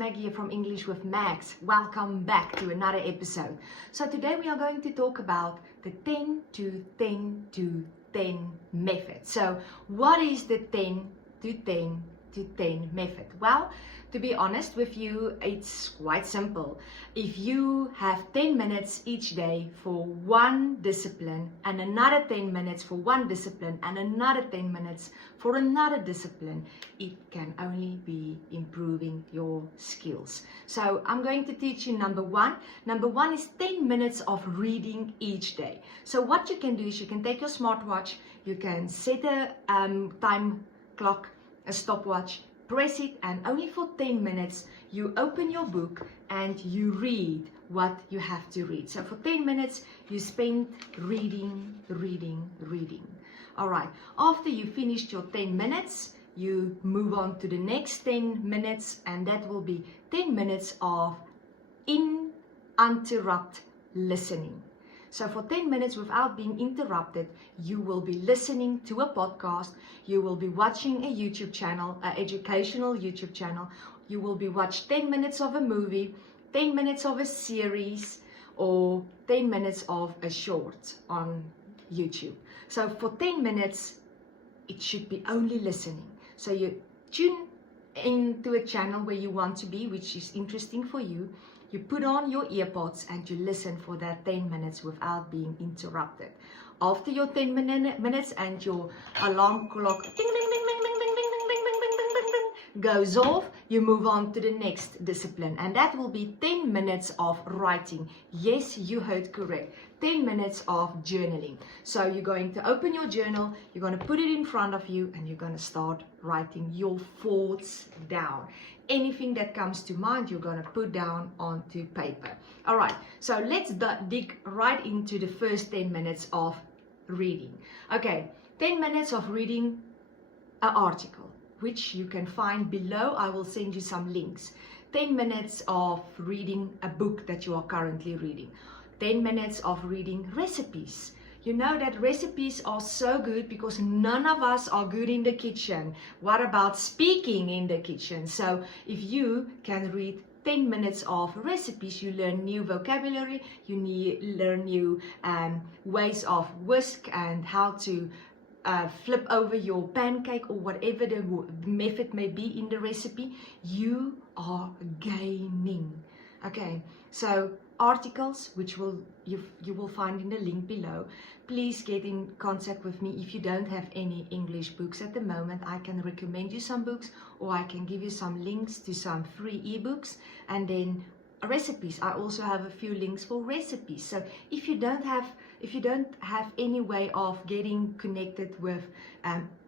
Meg here from English with Max. Welcome back to another episode. So today we are going to talk about the 10 to 10 to 10 method. So what is the 10 to 10 to 10 method? Well, to be honest with you, it's quite simple. If you have 10 minutes each day for one discipline and another 10 minutes for one discipline and another 10 minutes for another discipline, it can only be improving your skills. So I'm going to teach you number one. Number one is 10 minutes of reading each day. So what you can do is you can take your smartwatch, you can set a time clock, a stopwatch, press it, and only for 10 minutes you open your book and you read what you have to read. So for 10 minutes you spend reading. Alright, after you finished your 10 minutes, you move on to the next 10 minutes, and that will be 10 minutes of uninterrupted listening. So for 10 minutes without being interrupted, you will be listening to a podcast, you will be watching a YouTube channel, an educational YouTube channel, you will be watching 10 minutes of a movie, 10 minutes of a series, or 10 minutes of a short on YouTube. So for 10 minutes, it should be only listening. So you tune into a channel where you want to be, which is interesting for you. You put on your earpods and you listen for that 10 minutes without being interrupted. After your 10 minutes and your alarm clock ding, ding, ding, ding, ding, ding, ding, ding, ding, ding, ding, ding, ding, goes off, you move on to the next discipline. And that will be 10 minutes of writing. Yes, you heard correct. 10 minutes of journaling. So you're going to open your journal, you're going to put it in front of you, and you're going to start writing your thoughts down. Anything that comes to mind, you're going to put down onto paper. All right, so let's dig right into the first 10 minutes of reading. Okay, 10 minutes of reading an article, which you can find below. I will send you some links. 10 minutes of reading a book that you are currently reading. 10 minutes of reading recipes. You know that recipes are so good because none of us are good in the kitchen. What about speaking in the kitchen? So if you can read 10 minutes of recipes, you learn new vocabulary, you learn new ways of whisk and how to flip over your pancake or whatever the method may be in the recipe. You are gaining. Okay, so articles, which you will find in the link below. Please get in contact with me. If you don't have any English books at the moment, I can recommend you some books, or I can give you some links to some free ebooks. And then recipes, I also have a few links for recipes. So if you don't have any way of getting connected with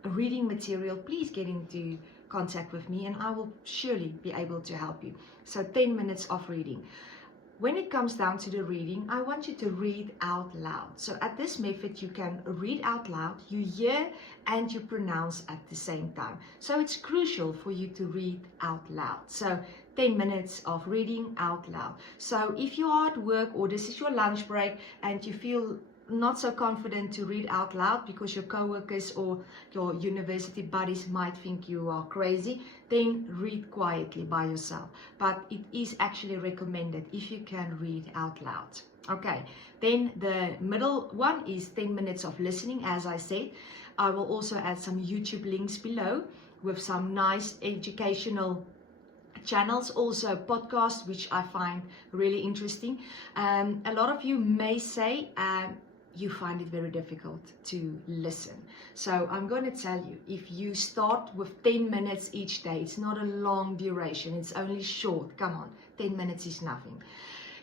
reading material, please get into contact with me and I will surely be able to help you. So 10 minutes of reading. When it comes down to the reading, I want you to read out loud. So at this method, you can read out loud, you hear and you pronounce at the same time. So it's crucial for you to read out loud. So 10 minutes of reading out loud. So if you are at work or this is your lunch break and you feel not so confident to read out loud because your co-workers or your university buddies might think you are crazy, then read quietly by yourself. But it is actually recommended if you can read out loud. Okay, then the middle one is 10 minutes of listening. As I said, I will also add some YouTube links below with some nice educational channels, also podcasts, which I find really interesting. A lot of you may say you find it very difficult to listen. So I'm going to tell you, if you start with 10 minutes each day, it's not a long duration, it's only short. Come on, 10 minutes is nothing.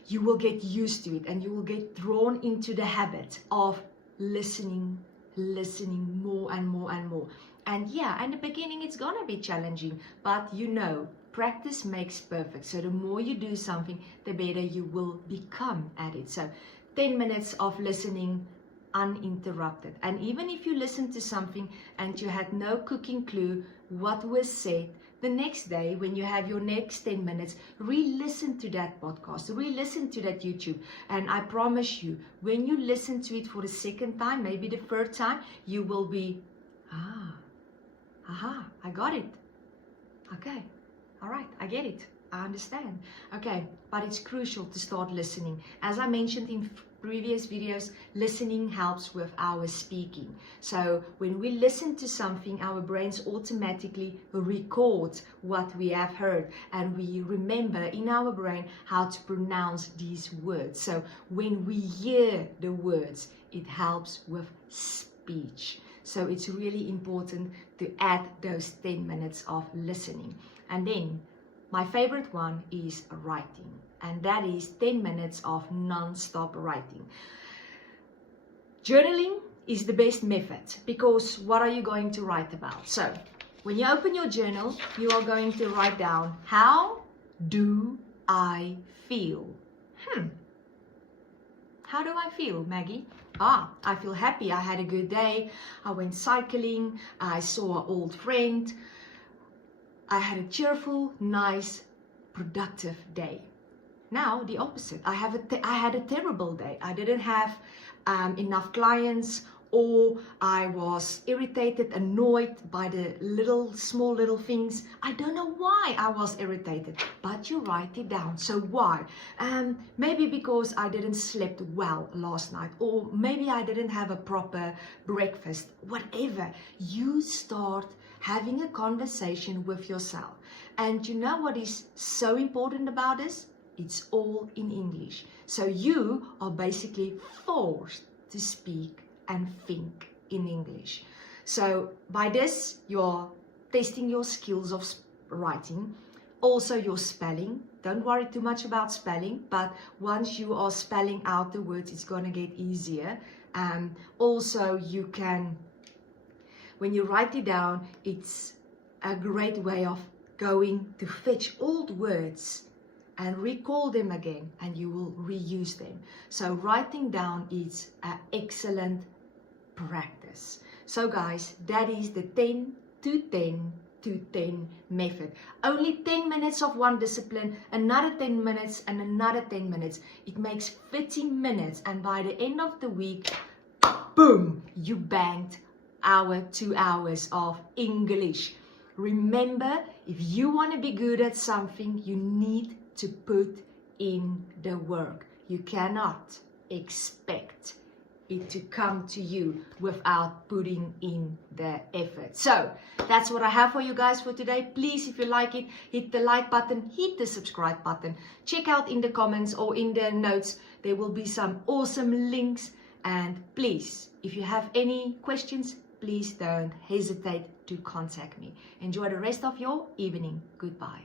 You will get used to it and you will get drawn into the habit of listening more and more and more. And yeah, in the beginning it's gonna be challenging, but you know, practice makes perfect. So the more you do something, the better you will become at it. So 10 minutes of listening uninterrupted. And even if you listen to something and you had no cooking clue what was said, the next day when you have your next 10 minutes, re-listen to that podcast, re-listen to that YouTube. And I promise you, when you listen to it for the second time, maybe the third time, you will be, I got it. Okay, all right, I get it. I understand. Okay, but it's crucial to start listening. As I mentioned in previous videos, listening helps with our speaking. So when we listen to something, our brains automatically record what we have heard, and we remember in our brain how to pronounce these words. So when we hear the words, it helps with speech. So it's really important to add those 10 minutes of listening. And then my favorite one is writing, and that is 10 minutes of non-stop writing. Journaling is the best method, because what are you going to write about? So when you open your journal, you are going to write down, how do I feel? How do I feel, Maggie? I feel happy. I had a good day. I went cycling. I saw an old friend. I had a cheerful, nice, productive day. Now, the opposite. I had a terrible day. I didn't have enough clients, or I was irritated, annoyed by the small little things. I don't know why I was irritated, but you write it down. So why? Maybe because I didn't sleep well last night, or maybe I didn't have a proper breakfast. Whatever. You start having a conversation with yourself. And you know what is so important about this? It's all in English. So you are basically forced to speak and think in English. So by this, you're testing your skills of writing, also your spelling. Don't worry too much about spelling, but once you are spelling out the words, it's going to get easier. Also, you can, when you write it down, it's a great way of going to fetch old words and recall them again, and you will reuse them. So writing down is an excellent practice. So guys, that is the 10 to 10 to 10 method. Only 10 minutes of one discipline, another 10 minutes, and another 10 minutes. It makes 50 minutes, and by the end of the week, boom, you banked 2 hours of English. Remember, if you want to be good at something, you need to put in the work. You cannot expect it to come to you without putting in the effort. So that's what I have for you guys for today. Please, if you like it, hit the like button, hit the subscribe button. Check out in the comments or in the notes, there will be some awesome links. And please, if you have any questions, please don't hesitate to contact me. Enjoy the rest of your evening. Goodbye.